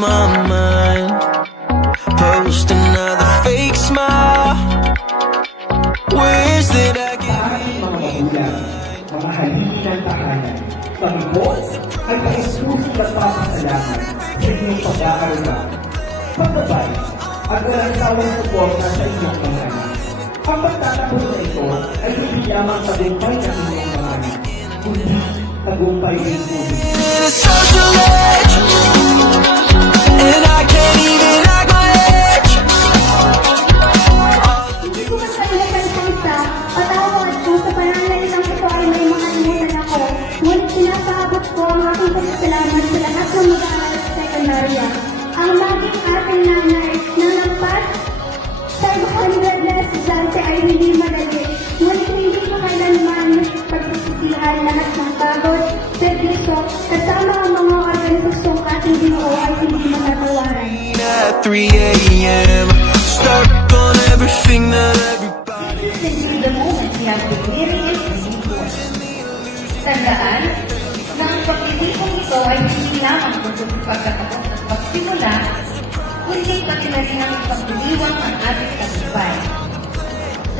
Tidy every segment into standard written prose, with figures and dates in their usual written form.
my mind. Post another fake smile. Wish that I could. Mga haligi ng tahanan, kami po ay paisusin at papasalamat sa inyong pag-aaruga, pagbabay, at walang sawang suporta sa inyong mga anak. Ang pagtatapos na ito ay hindi lamang tagumpay ng inyong mga anak, kundi tagumpay rin po. And I can't even act my age. Hindi ko magkalimutan sa isa, patawad ko sa pananalitan ko ay may mga limutan ako. Ngunit pinapaabot ko ang aking pasasalamat sa lahat ng mag-aaral sa sekundarya. Ang maging aking nanay na lampas 500 na estudyante ay hindi madali. Ngunit hindi ko kailanman pagsisisihan lahat ng pagod, servisyo, kasama ang mga organisasyong ating ginoo ay hindi matatawaran. At 3 a.m. stuck on everything that everybody. This is the moment we have been living it before. Tandaan, na ang pagtitipong ito ay hindi lamang tungkol sa pagkatapos at pagsimula, kundi pati na rin ang pagbuliwang ng ating tagumpay.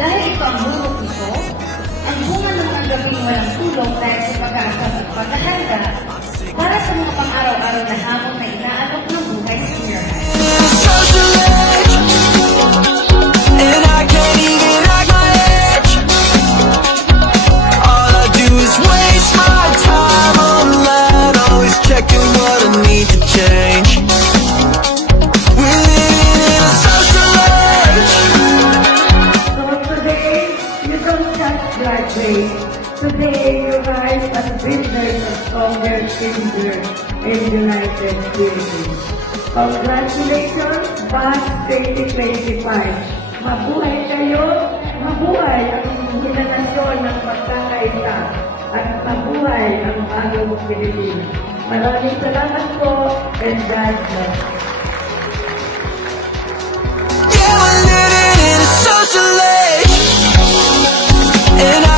Dahil ito ang lulok nito, ang bunga ng mga gabing walang tulong dahil sa pag-aasal at paghahanda para sa mga pang-araw-araw na hamon na inaalok ng buhay sa Senior High. And I can't even act my age. All I do is waste my time online, always checking what I need to change. We're living in a social age. So today, you don't just graduate. Today, you rise as builders of stronger citizens in United States. Congratulations, Batch 2025. Mabuhay kayo, mabuhay ang henerasyon ng pagkakaisa, at mabuhay ang bagong Pilipinas. Maraming salamat po, and God bless. Yeah, we're living in a social age. And